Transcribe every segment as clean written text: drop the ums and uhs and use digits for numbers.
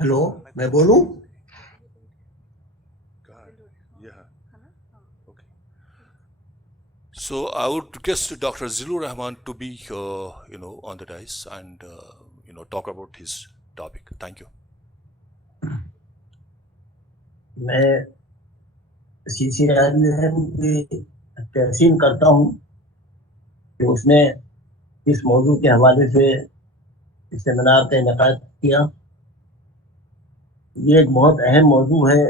Hello, میں بولوں؟ So I would request Dr. Zilur Rahman to be, on the dais and, talk about his topic. Thank you. میں CCRUM کی تحسین کرتا ہوں کہ اس نے اس موضوع کے حوالے سے اس سیمینار کا انعقاد کیا. یہ ایک بہت اہم موضوع ہے،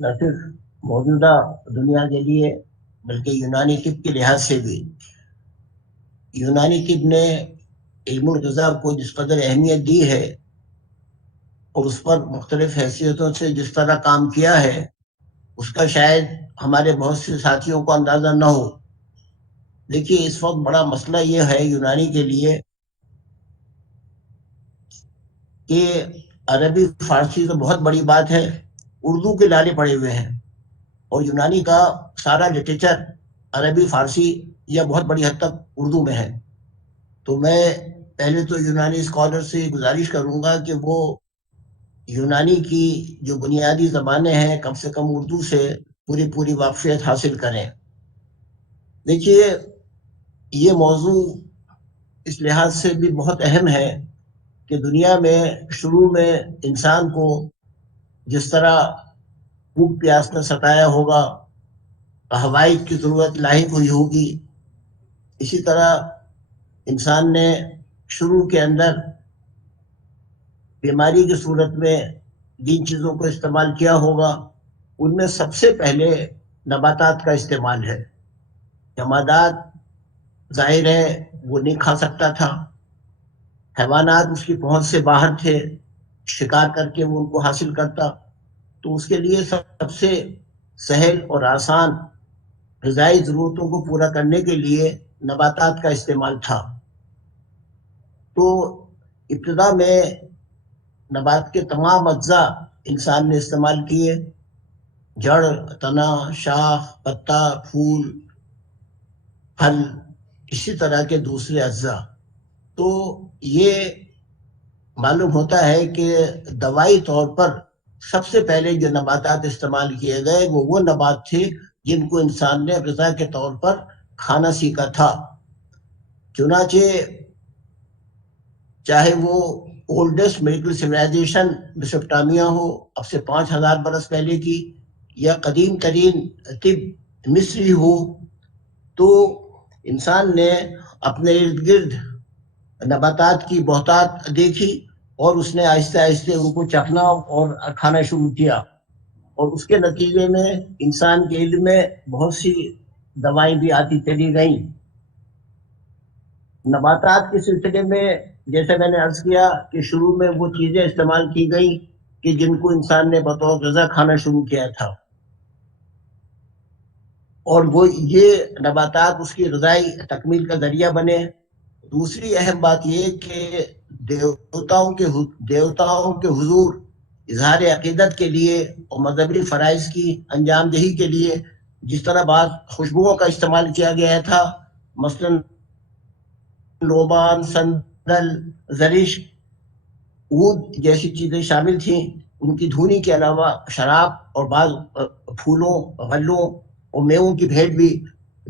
نہ صرف موجودہ دنیا کے لیے بلکہ یونانی طب کے لحاظ سے بھی. یونانی طب نے علم الغذا کو جس قدر اہمیت دی ہے اور اس پر مختلف حیثیتوں سے جس طرح کام کیا ہے، اس کا شاید ہمارے بہت سے ساتھیوں کو اندازہ نہ ہو. دیکھیے، اس وقت بڑا مسئلہ یہ ہے یونانی کے لیے کہ عربی فارسی تو بہت بڑی بات ہے، اردو کے لالے پڑے ہوئے ہیں، اور یونانی کا سارا لٹریچر عربی فارسی یا بہت بڑی حد تک اردو میں ہے. تو میں پہلے تو یونانی اسکالر سے گزارش کروں گا کہ وہ یونانی کی جو بنیادی زبانیں ہیں کم سے کم اردو سے پوری واقفیت حاصل کریں. دیکھیے، یہ موضوع اس لحاظ سے بھی بہت اہم ہے کہ دنیا میں شروع میں انسان کو جس طرح بھوک پیاس نے ستایا ہوگا، حوائج کی ضرورت لاحق ہوئی ہوگی، اسی طرح انسان نے شروع کے اندر بیماری کی صورت میں جن چیزوں کو استعمال کیا ہوگا ان میں سب سے پہلے نباتات کا استعمال ہے. جمادات ظاہر ہے وہ نہیں کھا سکتا تھا، حیوانات اس کی پہنچ سے باہر تھے، شکار کر کے وہ ان کو حاصل کرتا. تو اس کے لیے سب سے سہل اور آسان غذائی ضرورتوں کو پورا کرنے کے لیے نباتات کا استعمال تھا. تو ابتدا میں نبات کے تمام اجزاء انسان نے استعمال کیے، جڑ، تنا، شاخ، پتا، پھول، پھل، اسی طرح کے دوسرے اجزاء. تو یہ معلوم ہوتا ہے کہ دوائی طور پر سب سے پہلے جو نباتات استعمال کیے گئے وہ نبات تھے جن کو انسان نے غذا کے طور پر کھانا سیکھا تھا. چنانچہ چاہے وہ اولڈسٹ میڈیکل سویلائزیشن میسوپٹامیا ہو اب سے 5000 برس پہلے کی، یا قدیم ترین طب مصری ہو، تو انسان نے اپنے ارد گرد نباتات کی بہتات دیکھی اور اس نے آہستہ آہستہ ان کو چکھنا اور کھانا شروع کیا، اور اس کے نتیجے میں انسان کے علم میں بہت سی دوائیں بھی آتی چلی گئیں. نباتات کے سلسلے میں جیسے میں نے عرض کیا کہ شروع میں وہ چیزیں استعمال کی گئی کہ جن کو انسان نے بطور غذا کھانا شروع کیا تھا، اور وہ یہ نباتات اس کی غذائی تکمیل کا ذریعہ بنے. دوسری اہم بات یہ کہ دیوتاؤں کے حضور اظہار عقیدت کے لیے اور مذہبی فرائض کی انجام دہی کے لیے جس طرح بعض خوشبوؤں کا استعمال کیا گیا تھا، مثلاً روبان، سندل، زرش، اود جیسی چیزیں شامل تھیں. ان کی دھونی کے علاوہ شراب اور بعض پھولوں، غلوں اور میووں کی بھیٹ بھی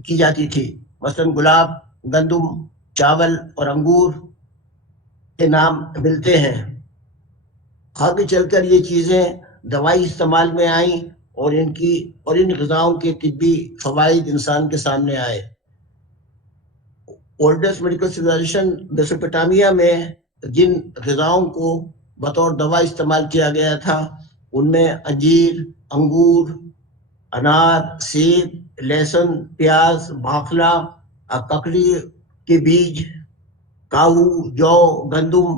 کی جاتی تھی، مثلاً گلاب، گندم، چاول اور انگور کے نام ملتے ہیں. آگے چل کر یہ چیزیں دوائی استعمال میں آئیں اور ان غذاؤں کے طبی فوائد انسان کے سامنے آئے. اولڈسٹ میڈیکل سویلائزیشن میسوپوٹامیا میں جن غذاؤں کو بطور دوا استعمال کیا گیا تھا ان میں انجیر، انگور، انار، سیب، لہسن، پیاز، باخلا، ککڑی کے بیج، کاہو، جو، گندم،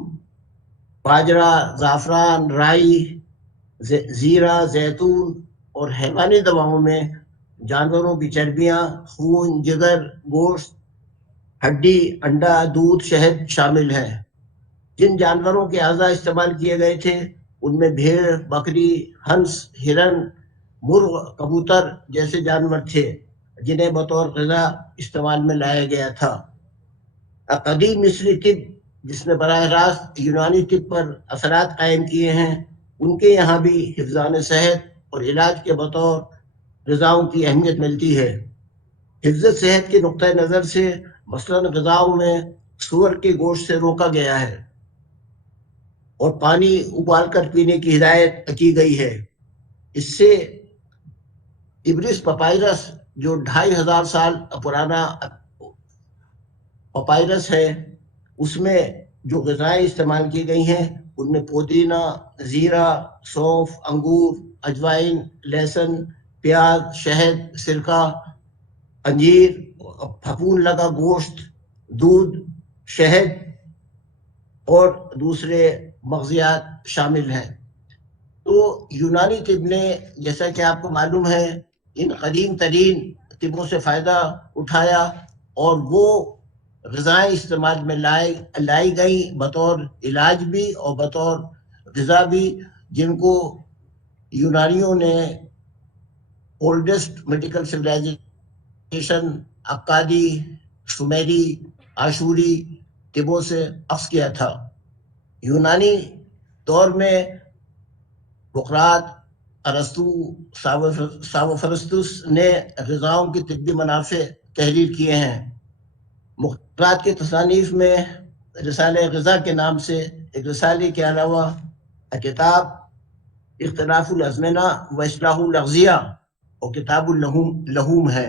باجرہ، زعفران، رائی، زیرہ، زیتون، اور حیوانی دواؤں میں جانوروں کی چربیاں، خون، جگر، گوشت، ہڈی، انڈا، دودھ، شہد شامل ہے. جن جانوروں کے اعضاء استعمال کیے گئے تھے ان میں بھیڑ، بکری، ہنس، ہرن، مرغ، کبوتر جیسے جانور تھے جنہیں بطور غذا استعمال میں لایا گیا تھا. قدیم مصری طب جس نے براہ راست یونانی طب پر اثرات قائم کیے ہیں ان کے یہاں بھی حفظان صحت اور علاج کے بطور غذاؤں کی اہمیت ملتی ہے۔ حفظ صحت کے نقطۂ نظر سے مثلاً غذاؤں میں سور کے گوشت سے روکا گیا ہے اور پانی ابال کر پینے کی ہدایت کی گئی ہے۔ اس سے ابرس پپائرس جو 2500 سال پرانا پپائرس ہے، اس میں جو غذائیں استعمال کی گئی ہیں ان میں پودینہ، زیرہ، سونف، انگور، اجوائن، لہسن، پیاز، شہد، سرکہ، انجیر، پھپھون لگا گوشت، دودھ، شہد اور دوسرے مغزیات شامل ہیں۔ تو یونانی طب نے، جیسا کہ آپ کو معلوم ہے، ان قدیم ترین طبوں سے فائدہ اٹھایا اور وہ غذائیں استعمال میں لائی گئی بطور علاج بھی اور بطور غذا بھی، جن کو یونانیوں نے اولڈسٹ میڈیکل سویلائزیشن، اکادی، شمیری، آشوری طبوں سے اخذ کیا تھا۔ یونانی دور میں بقراط، ارسطو، ساوفرستس نے غذاؤں کی طبی منافع تحریر کیے ہیں۔ بقراط کی تصانیف میں رسالہ غذا کے نام سے ایک رسالے کے علاوہ کتاب اختلاف الازمنہ و اصلاح الاغذیہ اور کتاب اللحوم ہے۔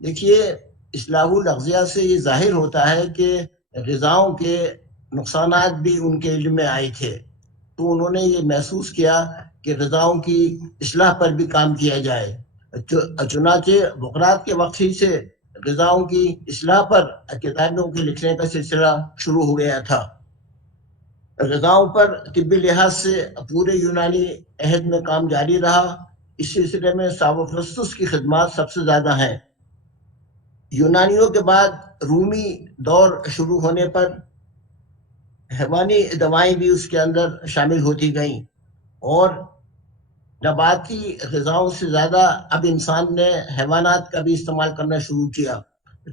دیکھیے، اصلاح الاغذیہ سے یہ ظاہر ہوتا ہے کہ غذاؤں کے نقصانات بھی ان کے علم میں آئے تھے، تو انہوں نے یہ محسوس کیا کہ غذاؤں کی اصلاح پر بھی کام کیا جائے۔ چنانچہ بقراط کے وقت ہی سے غذاؤں کی اصلاح پر کتابوں کے لکھنے کا سلسلہ شروع ہو گیا تھا۔ غذاؤں پر طبی لحاظ سے پورے یونانی عہد میں کام جاری رہا۔ اس سلسلے میں ساوفرستس کی خدمات سب سے زیادہ ہیں۔ یونانیوں کے بعد رومی دور شروع ہونے پر حیوانی دوائیں بھی اس کے اندر شامل ہوتی گئیں اور نباتی غذاؤں سے زیادہ اب انسان نے حیوانات کا بھی استعمال کرنا شروع کیا۔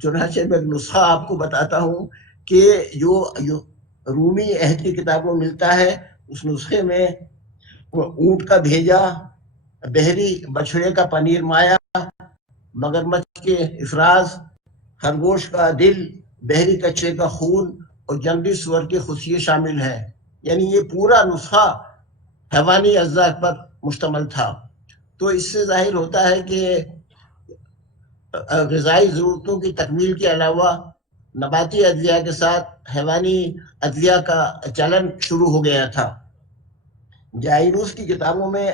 چنانچہ میں ایک نسخہ آپ کو بتاتا ہوں کہ جو رومی عہد کی کتابوں میں ملتا ہے، اس نسخے میں اونٹ کا بھیجا، بحری بچھڑے کا پنیر مایا، مگرمچھ کے افراز، خرگوش کا دل، بحری کچھے کا خون اور جنگلی سور کے خصیے شامل ہیں۔ یعنی یہ پورا نسخہ حیوانی اجزاء پر مشتمل تھا۔ تو اس سے ظاہر ہوتا ہے کہ غذائی ضرورتوں کی تکمیل کے علاوہ نباتی ادویہ کے ساتھ حیوانی ادویہ کا چلن شروع ہو گیا تھا۔ جائروس کی کتابوں میں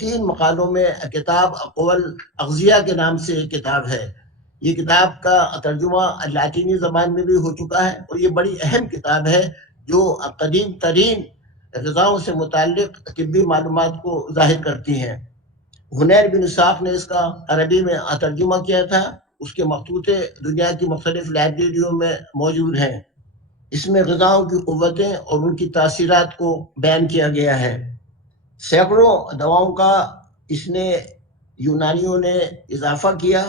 3 مقالوں میں کتاب اقوال اغذیہ کے نام سے ایک کتاب ہے۔ یہ کتاب کا ترجمہ لاطینی زبان میں بھی ہو چکا ہے اور یہ بڑی اہم کتاب ہے جو قدیم ترین غذاؤں سے متعلق طبی معلومات کو ظاہر کرتی ہیں۔ حنیر بن اسحاق نے اس کا عربی میں ترجمہ کیا تھا۔ اس کے مخطوطے دنیا کی مختلف لائبریریوں میں موجود ہیں۔ اس میں غذاؤں کی قوتیں اور ان کی تاثیرات کو بیان کیا گیا ہے۔ سینکڑوں دواؤں کا اس نے یونانیوں نے اضافہ کیا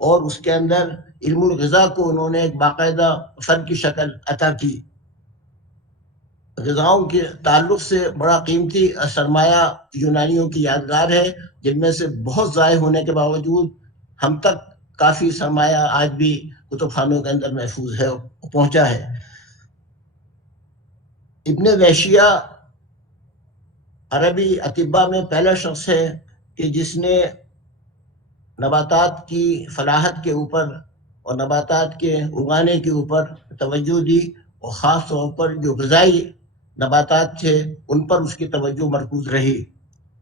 اور اس کے اندر علم الغذا کو انہوں نے ایک باقاعدہ فن کی شکل عطا کی۔ غذاؤں کے تعلق سے بڑا قیمتی سرمایہ یونانیوں کی یادگار ہے، جن میں سے بہت ضائع ہونے کے باوجود ہم تک کافی سرمایہ آج بھی کتب خانوں کے اندر محفوظ ہے، پہنچا ہے۔ ابن ویشیہ عربی اطباء میں پہلا شخص ہے کہ جس نے نباتات کی فلاحت کے اوپر اور نباتات کے اگانے کے اوپر توجہ دی اور خاص طور پر جو غذائی نباتات تھے ان پر اس کی توجہ مرکوز رہی۔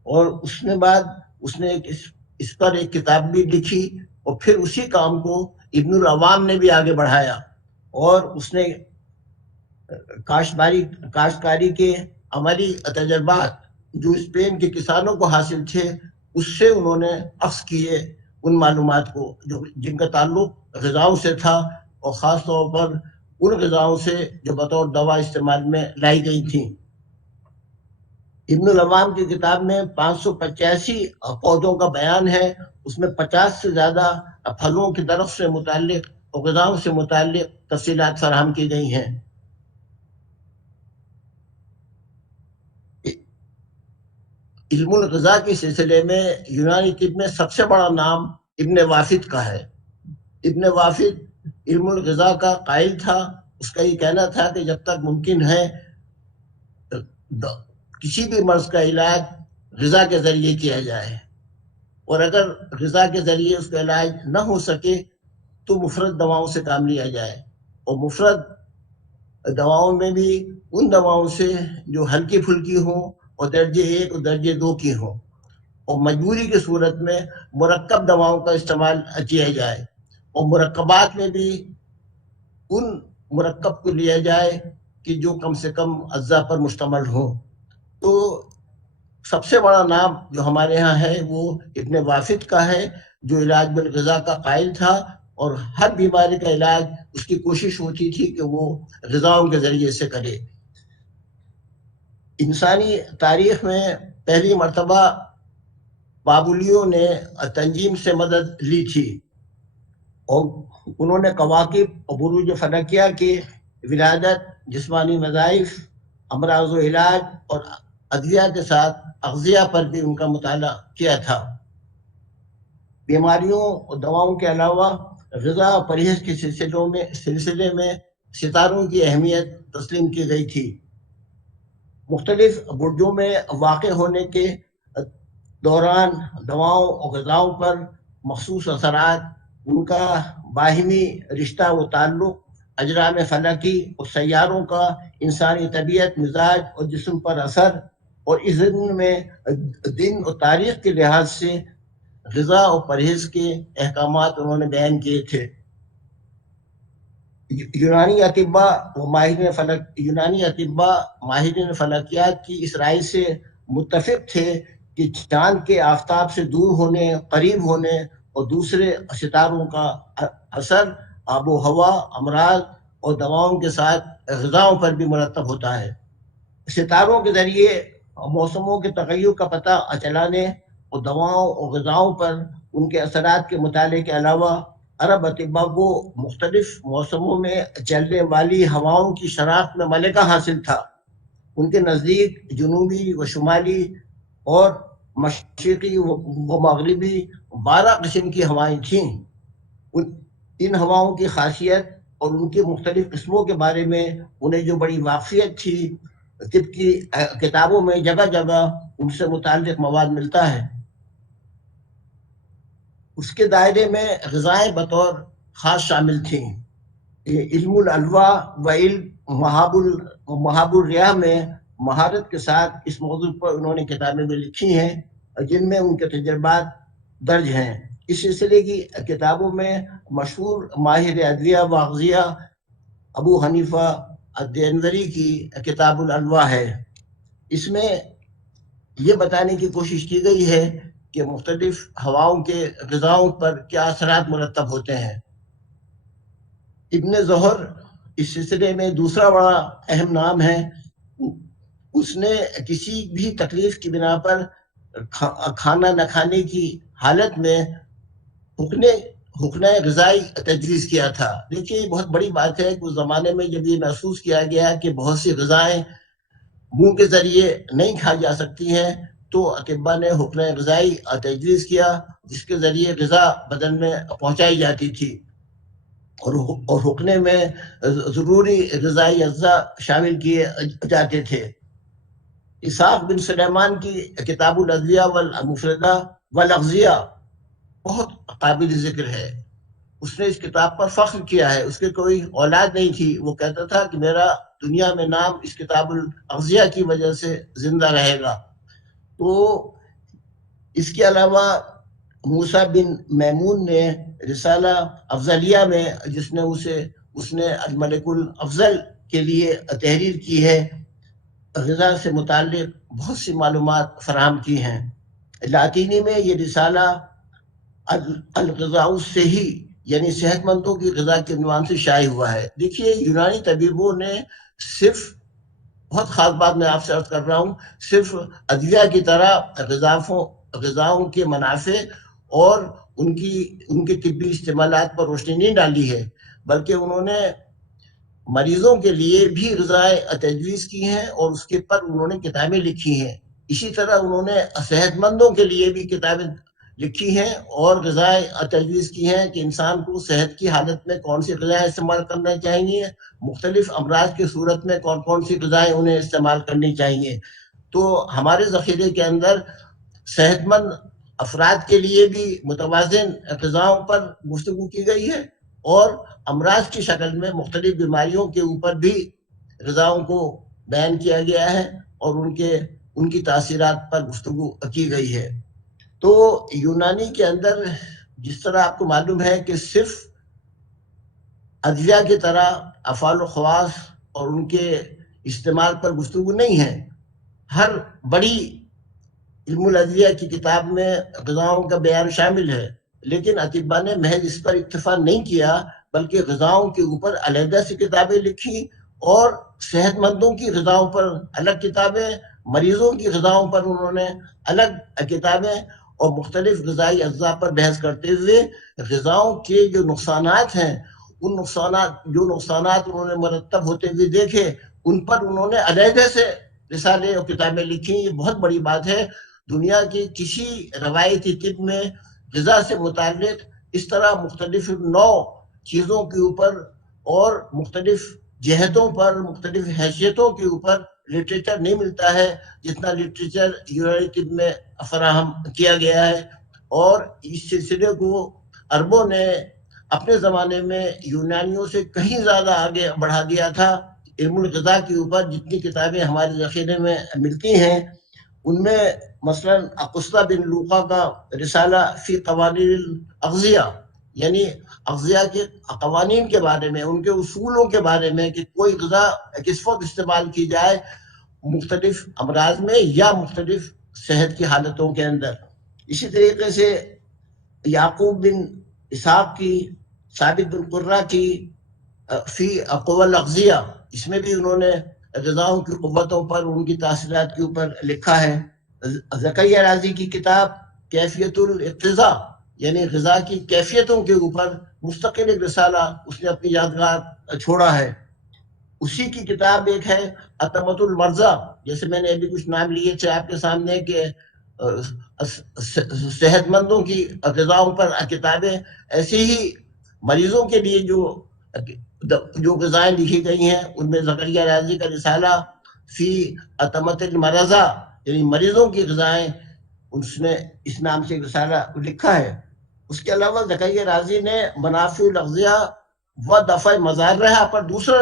اور اس کے بعد اس نے اس پر ایک کتاب بھی لکھی اور پھر اسی کام کو ابن العوام نے بھی آگے بڑھایا اور اس نے کاشتکاری کے عملی تجربات جو اسپین کے کسانوں کو حاصل تھے اس سے انہوں نے اخذ کیے ان معلومات کو جن کا تعلق غذاؤں سے تھا اور خاص طور پر ان غذاؤں سے جو بطور دوا استعمال میں لائی گئی تھیں۔ ابن العوام کی کتاب میں 585 پودوں کا بیان ہے، اس میں 50 سے زیادہ پھلوں کے درخت سے متعلق اور غذاؤں سے متعلق تفصیلات فراہم کی گئی ہیں۔ علم الغذا کے سلسلے میں یونانی طب میں سب سے بڑا نام ابن وافد کا ہے. ابن وافد علم الغذا کا قائل تھا. اس کا یہ کہنا تھا کہ جب تک ممکن ہے کسی بھی مرض کا علاج غذا کے ذریعے کیا جائے، اور اگر غذا کے ذریعے اس کا علاج نہ ہو سکے تو مفرد دواؤں سے کام لیا جائے، اور مفرد دواؤں میں بھی ان دواؤں سے جو ہلکی پھلکی ہوں اور درجے 1 اور درجے 2 کی ہوں، اور مجبوری کی صورت میں مرکب دواؤں کا استعمال کیا جائے، اور مرکبات میں بھی ان مرکب کو لیا جائے کہ جو کم سے کم اجزاء پر مشتمل ہوں. تو سب سے بڑا نام جو ہمارے ہاں ہے وہ ابن وافد کا ہے، جو علاج بالغذا کا قائل تھا، اور ہر بیماری کا علاج اس کی کوشش ہوتی تھی کہ وہ غذاؤں کے ذریعے سے کرے. انسانی تاریخ میں پہلی مرتبہ بابلیوں نے تنجیم سے مدد لی تھی، اور انہوں نے کواکب اور بروج فلکیہ کی ولادت، جسمانی وظائف، امراض و علاج اور ادویہ کے ساتھ اغذیہ پر بھی ان کا مطالعہ کیا تھا. بیماریوں اور دواؤں کے علاوہ غذا اور پرہیز کے سلسلے میں ستاروں کی اہمیت تسلیم کی گئی تھی. مختلف برجوں میں واقع ہونے کے دوران دواؤں اور غذاؤں پر مخصوص اثرات، ان کا باہمی رشتہ و تعلق، اجرام فلکی اور سیاروں کا انسانی طبیعت، مزاج اور جسم پر اثر، اور اس ضمن میں دن اور تاریخ کے لحاظ سے غذا اور پرہیز کے احکامات انہوں نے بیان کیے تھے. یونانی اطباء ماہرین فلکیات کی اس رائے سے متفق تھے کہ چاند کے آفتاب سے دور ہونے، قریب ہونے اور دوسرے ستاروں کا اثر آب و ہوا، امراض اور دواؤں کے ساتھ غذاؤں پر بھی مرتب ہوتا ہے. ستاروں کے ذریعے موسموں کے تغیر کا پتہ چلانے اور دواؤں اور غذاؤں پر ان کے اثرات کے مطالعے کے علاوہ عرب اطباء کو مختلف موسموں میں چلنے والی ہواؤں کی شناخت میں ملکہ حاصل تھا. ان کے نزدیک جنوبی و شمالی اور مشرقی و مغربی 12 قسم کی ہوائیں تھیں. ان ہواؤں کی خاصیت اور ان کی مختلف قسموں کے بارے میں انہیں جو بڑی واقفیت تھی، طب کی کتابوں میں جگہ جگہ ان سے متعلق مواد ملتا ہے. اس کے دائرے میں غذائیں بطور خاص شامل تھیں. علم الالواء و علم محاب الریاح میں مہارت کے ساتھ اس موضوع پر انہوں نے کتابیں بھی لکھی ہیں جن میں ان کے تجربات درج ہیں. اس سلسلے کی کتابوں میں مشہور ماہر ادویہ و اغذیہ ابو حنیفہ الدینوری کی کتاب الالواء ہے. اس میں یہ بتانے کی کوشش کی گئی ہے کہ مختلف ہواؤں کے غذاؤں پر کیا اثرات مرتب ہوتے ہیں. ابن زہر اس سلسلے میں دوسرا بڑا اہم نام ہے. اس نے کسی بھی تکلیف کی بنا پر کھانا نہ کھانے کی حالت میں حقنہ غذائی تجویز کیا تھا. دیکھیے یہ بہت بڑی بات ہے کہ اس زمانے میں جب یہ محسوس کیا گیا کہ بہت سی غذائیں منہ کے ذریعے نہیں کھائی جا سکتی ہیں تو اطباء نے حقنہ غذائی تجویز کیا، جس کے ذریعے غذا بدن میں پہنچائی جاتی تھی، اور حقنے میں ضروری غذائی اجزاء شامل کیے جاتے تھے. اسحاق بن سلیمان کی کتاب الادویہ والمفردہ والاغذیہ بہت قابل ذکر ہے. اس نے اس کتاب پر فخر کیا ہے. اس کے کوئی اولاد نہیں تھی. وہ کہتا تھا کہ میرا دنیا میں نام اس کتاب الاغذیہ کی وجہ سے زندہ رہے گا. تو اس کے علاوہ موسیٰ بن میمون نے رسالہ افضلیہ میں اس نے الملک الافضل کے لیے تحریر کی ہے، غذا سے متعلق بہت سی معلومات فراہم کی ہیں. لاطینی میں یہ رسالہ الغذاء الصحی یعنی صحت مندوں کی غذا کے عنوان سے شائع ہوا ہے. دیکھیے یونانی طبیبوں نے صرف، بہت خاص بات میں آپ سے عرض کر رہا ہوں، صرف ادویہ کی طرح غذاؤں کے منافع اور ان کے طبی استعمالات پر روشنی نہیں ڈالی ہے، بلکہ انہوں نے مریضوں کے لیے بھی غذائیں تجویز کی ہیں اور اس کے پر انہوں نے کتابیں لکھی ہیں. اسی طرح انہوں نے صحت مندوں کے لیے بھی کتابیں لکھی ہیں اور غذائیں تجویز کی ہیں کہ انسان کو صحت کی حالت میں کون سی غذائیں استعمال کرنا چاہیے، مختلف امراض کی صورت میں کون کون سی غذائیں انہیں استعمال کرنی چاہیے. تو ہمارے ذخیرے کے اندر صحت مند افراد کے لیے بھی متوازن غذاؤں پر گفتگو کی گئی ہے اور امراض کی شکل میں مختلف بیماریوں کے اوپر بھی غذاؤں کو بیان کیا گیا ہے اور ان کی تاثیرات پر گفتگو کی گئی ہے. تو یونانی کے اندر جس طرح آپ کو معلوم ہے کہ صرف ادویہ کی طرح افعال و خواص اور ان کے استعمال پر گفتگو نہیں ہے. ہر بڑی علم الادویہ کی کتاب میں غذاؤں کا بیان شامل ہے، لیکن اطباء نے محض اس پر اکتفا نہیں کیا بلکہ غذاؤں کے اوپر علیحدہ سے کتابیں لکھی اور صحت مندوں کی غذاؤں پر الگ کتابیں، مریضوں کی غذاؤں پر انہوں نے الگ کتابیں اور مختلف غذائی اجزاء پر بحث کرتے ہوئے غذاؤں کے جو نقصانات ہیں ان نقصانات انہوں نے مرتب ہوتے ہوئے دیکھے، ان پر انہوں نے علیحدہ سے رسالے اور کتابیں لکھی. یہ بہت بڑی بات ہے. دنیا کی کسی روایتی طب میں غذا سے متعلق اس طرح مختلف نوع چیزوں کے اوپر اور مختلف جہتوں پر مختلف حیثیتوں کے اوپر لٹریچر نہیں ملتا ہے جتنا لٹریچر یونانی طب میں فراہم کیا گیا ہے. اور اس سلسلے کو عربوں نے اپنے زمانے میں یونانیوں سے کہیں زیادہ آگے بڑھا دیا تھا. علم الغذا کے اوپر جتنی کتابیں ہمارے ذخیرے میں ملتی ہیں ان میں مثلا اقصہ بن لوقا کا رسالہ فی قوانین الاغذیہ، یعنی اغذیہ کے قوانین کے بارے میں، ان کے اصولوں کے بارے میں کہ کوئی غذا کس وقت استعمال کی جائے مختلف امراض میں یا مختلف صحت کی حالتوں کے اندر. اسی طریقے سے یعقوب بن اسحاق کی، ثابت بن قرہ کی فی قوى الاغذیہ، اس میں بھی انہوں نے غذاؤں کی قوتوں پر ان کی تاثیرات کے اوپر لکھا ہے. زکریا رازی کی کتاب کیفیت الاقتضاء یعنی غذا کی کیفیتوں کے اوپر مستقل ایک رسالہ اس نے اپنی یادگار چھوڑا ہے. اسی کی کتاب ایک ہے اتمۃ المرضى، جیسے میں نے ابھی کچھ نام لیے تھے آپ کے سامنے کہ صحت مندوں کی غذاؤں پر کتابیں، ایسے ہی مریضوں کے لیے جو غذائیں لکھی گئی ہیں ان میں زکریا رازی کا رسالہ فی اتمۃ المرضى یعنی مریضوں کی غذائیں، اس نے اس نام سے رسالہ لکھا ہے. اس کے علاوہ زکریا رازی نے منافع الاغذیہ و دفع مضارہ پر دوسرا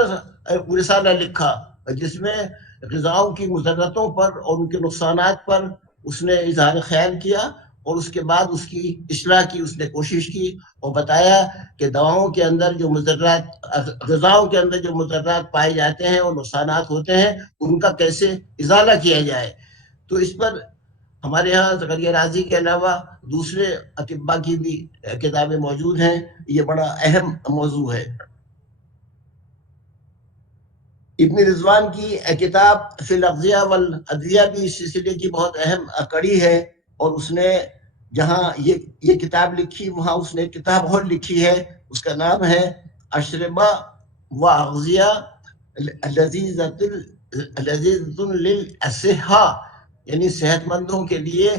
رسالہ لکھا جس میں غذاؤں کی مضرتوں پر اور ان کے نقصانات پر اس نے اظہار خیال کیا اور اس کے بعد اس کی اصلاح کی اس نے کوشش کی اور بتایا کہ دواؤں کے اندر جو مضرات، غذاؤں کے اندر جو مضرات پائے جاتے ہیں اور نقصانات ہوتے ہیں ان کا کیسے ازالہ کیا جائے. تو اس پر ہمارے یہاں زکریا رازی کے علاوہ دوسرے اطباء کی بھی کتابیں موجود ہیں. یہ بڑا اہم موضوع ہے. ابن رضوان کی کتاب فی الاغذیہ والادویہ بھی اس سلسلے کی بہت اہم کڑی ہے اور اس نے جہاں یہ کتاب لکھی وہاں اس نے کتاب اور لکھی ہے، اس کا نام ہے اشربہ و اغذیہ لذیذۃ للصحہ، یعنی صحت مندوں کے لیے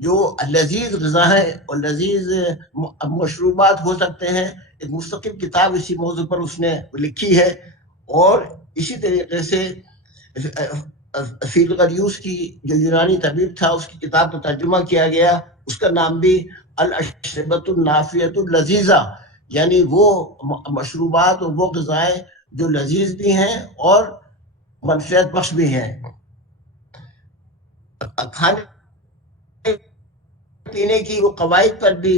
جو لذیذ غذائیں اور لذیذ مشروبات ہو سکتے ہیں. ایک مستقل کتاب اسی موضوع پر اس نے لکھی ہے. اور اسی طریقے سے فی الغریوس کی جو یونانی طبیب تھا اس کی کتاب کا ترجمہ کیا گیا، اس کا نام بھی الاشربۃ النافیۃ اللذیذہ، یعنی وہ مشروبات اور وہ غذائیں جو لذیذ بھی ہیں اور منفعت بخش بھی ہیں. کھانے پینے کی وہ قواعد پر بھی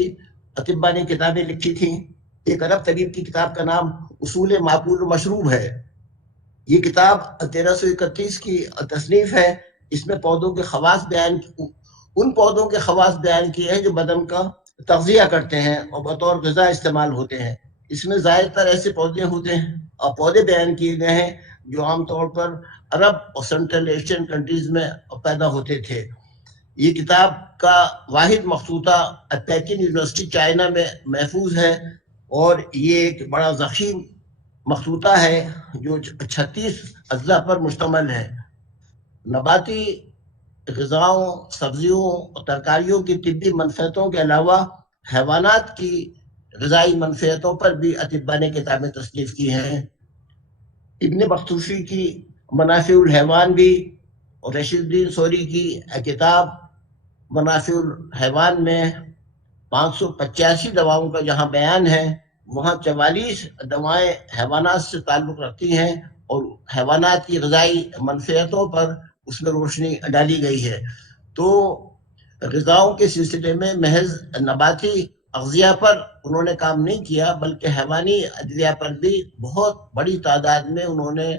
اطباء نے کتابیں لکھی تھیں. ایک عرب طبیب کی کتاب کا نام اصول معقول و مشروب ہے. یہ کتاب 1331 کی تصنیف ہے. اس میں پودوں کے خواص بیان کیے ہیں جو بدن کا تغذیہ کرتے ہیں اور بطور غذا استعمال ہوتے ہیں. اس میں زائد تر ایسے پودے ہوتے ہیں اور پودے بیان کیے گئے ہیں جو عام طور پر عرب اور سینٹرل ایشین کنٹریز میں پیدا ہوتے تھے. یہ کتاب کا واحد مخطوطہ پیکن یونیورسٹی چائنا میں محفوظ ہے اور یہ ایک بڑا ضخیم مخطوطہ ہے جو 36 اجزاء پر مشتمل ہے. نباتی غذاؤں، سبزیوں اور ترکاریوں کی طبی منفعتوں کے علاوہ حیوانات کی غذائی منفعتوں پر بھی اطباء نے کتابیں تصنیف کی ہیں. ابن بختوشی کی منافع الحیوان بھی اور رشید الدین سوری کی کتاب منافع الحیوان میں 585 دواؤں کا جہاں بیان ہے، وہاں 44 دوائیں حیوانات سے تعلق رکھتی ہیں اور حیوانات کی غذائی منفعتوں پر اس میں روشنی ڈالی گئی ہے. تو غذاؤں کے سلسلے میں محض نباتی اغذیہ پر انہوں نے کام نہیں کیا، بلکہ حیوانی ادویہ پر بھی بہت بڑی تعداد میں انہوں نے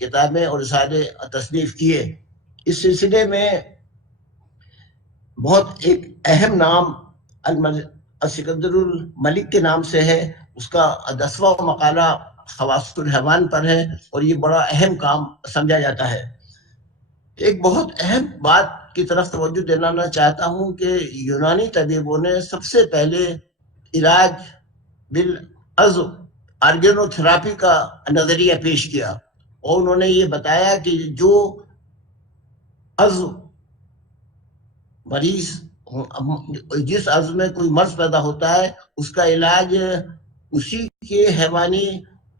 کتابیں اور رسالے تصنیف کیے. اس سلسلے میں بہت ایک اہم نام سکندر الملک کے نام سے ہے. اس کا 10واں مقالہ خواص الحیوان پر ہے اور یہ بڑا اہم کام سمجھا جاتا ہے. ایک بہت اہم بات کی طرف توجہ دلانا چاہتا ہوں کہ یونانی طبیبوں نے سب سے پہلے علاج بالعضو آرگینو تھراپی کا نظریہ پیش کیا اور انہوں نے یہ بتایا کہ جو عضو مریض جس عضو میں کوئی مرض پیدا ہوتا ہے اس کا علاج اسی کے حیوانی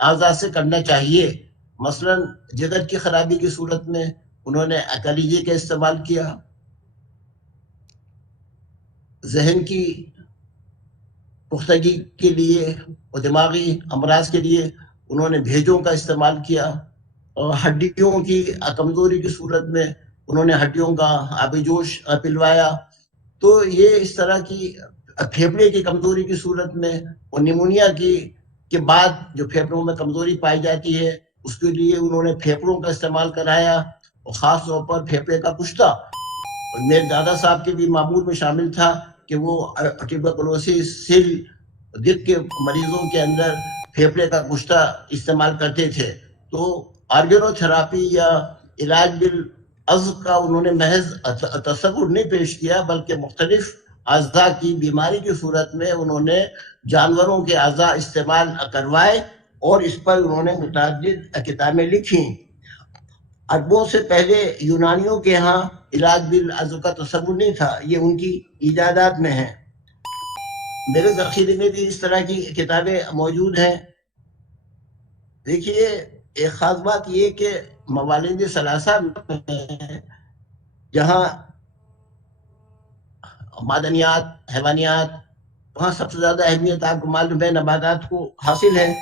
اعضاء سے کرنا چاہیے. مثلا جگر کی خرابی کی صورت میں انہوں نے اکلیجے کا استعمال کیا، ذہن کی پختگی کے لیے اور دماغی امراض کے لیے انہوں نے بھیجوں کا استعمال کیا، اور ہڈیوں کی کمزوری کی صورت میں انہوں نے ہڈیوں کا آب جوش پلوایا. تو یہ اس طرح کی پھیپھڑے کی کمزوری کی صورت میں اور نیمونیا کے بعد جو پھیپھڑوں میں کمزوری پائی جاتی ہے اس کے لیے انہوں نے پھیپھڑوں کا استعمال کرایا، اور خاص طور پر پھیپھڑے کا کشتہ. اور میرے دادا صاحب کے بھی معمول میں شامل تھا کہ وہ ٹیوبرکلوسس، سل، دل کے مریضوں کے اندر پھیپھڑے کا کشتہ استعمال کرتے تھے. تو آرگینو تھراپی یا علاج بالعضو کا انہوں نے محض تصور نہیں پیش کیا، بلکہ مختلف اعضاء کی بیماری کی صورت میں انہوں نے جانوروں کے اعضاء استعمال کروائے اور اس پر انہوں نے متعدد کتابیں لکھی. اربوں سے پہلے یونانیوں کے ہاں علاج بالعضو کا تصور نہیں تھا، یہ ان کی ایجادات میں ہے. میرے ذخیرے میں بھی اس طرح کی کتابیں موجود ہیں. دیکھیے، ایک خاص بات یہ کہ موالید ثلاثہ میں جہاں معدنیات، حیوانیات، وہاں سب سے زیادہ اہمیت آپ کو معلوم ہے نباتات کو حاصل ہے،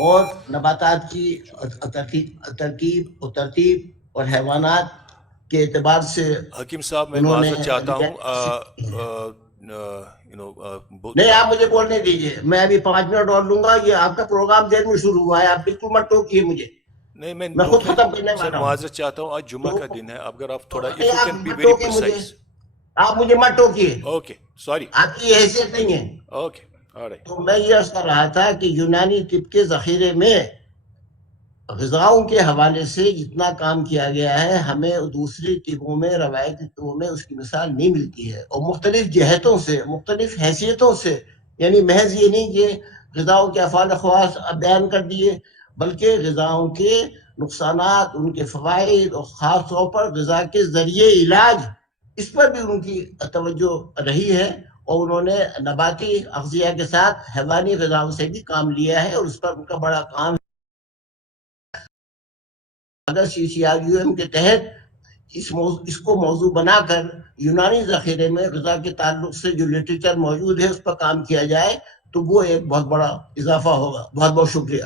اور نباتات کی ترکیب و ترتیب اور حیوانات کے اعتبار سے حکیم صاحب میں انہوں نے معذرت چاہتا ہوں، نہیں، آپ مجھے بولنے دیجیے، میں ابھی 5 منٹ اور لوں گا. یہ آپ کا پروگرام دیر میں شروع ہوا ہے، آپ بالکل مت ٹوکیے مجھے، نہیں میں خود ختم کرنے سر والا ہوں. معذرت چاہتا ہوں، آج جمعہ کا دن ہے، اگر آپ تھوڑا نہیں، if you آپ can be مت very ٹوکیے مجھے، precise. آپ مجھے مت ٹوکیے، اوکے سوری. آپ کی یہ حیثیت نہیں ہے. Okay alright. تو میں یہ عرض کر رہا تھا کہ یونانی طب کے ذخیرے میں غذاؤں کے حوالے سے جتنا کام کیا گیا ہے، ہمیں دوسری طبوں میں، روایتی طبوں میں اس کی مثال نہیں ملتی ہے، اور مختلف جہتوں سے، مختلف حیثیتوں سے. یعنی محض یہ نہیں کہ غذاؤں کے افعال خواص بیان کر دیے، بلکہ غذاؤں کے نقصانات، ان کے فوائد، اور خاص طور پر غذا کے ذریعے علاج، اس پر بھی ان کی توجہ رہی ہے. اور انہوں نے نباتی اغذیہ کے ساتھ حیوانی غذاؤں سے بھی کام لیا ہے، اور اس پر ان کا بڑا کام ہے. اگر CCRUM کے تحت اس کو موضوع بنا کر یونانی ذخیرے میں غذا کے تعلق سے جو لٹریچر موجود ہے اس پر کام کیا جائے تو وہ ایک بہت بڑا اضافہ ہوگا. بہت بہت شکریہ.